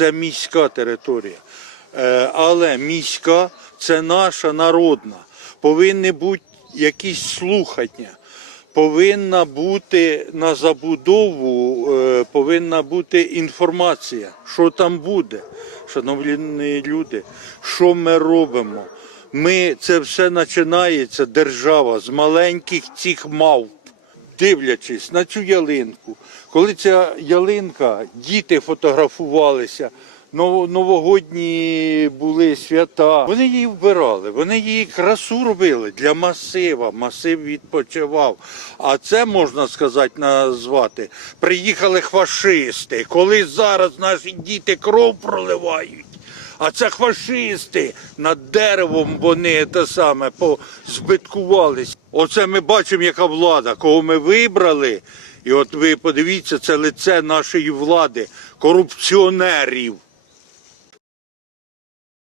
це міська територія. Е, Але міська це наша народна. Повинні бути якісь слухання. Повинна бути на забудову, е, повинна бути інформація, що там буде, шановні люди, що ми робимо. Ми це все починається держава з маленьких цих мавп дивлячись на цю ялинку, коли ця ялинка, діти фотографувалися, новогодні були свята, вони її вбирали, вони її красу робили для масива. Масив відпочивав. А це можна сказати, назвати. Приїхали фашисти, коли зараз наші діти кров проливають. А це фашисти над деревом вони те саме позбиткувались. Оце ми бачимо, яка влада, кого ми вибрали. І от ви подивіться, це лице нашої влади, корупціонерів.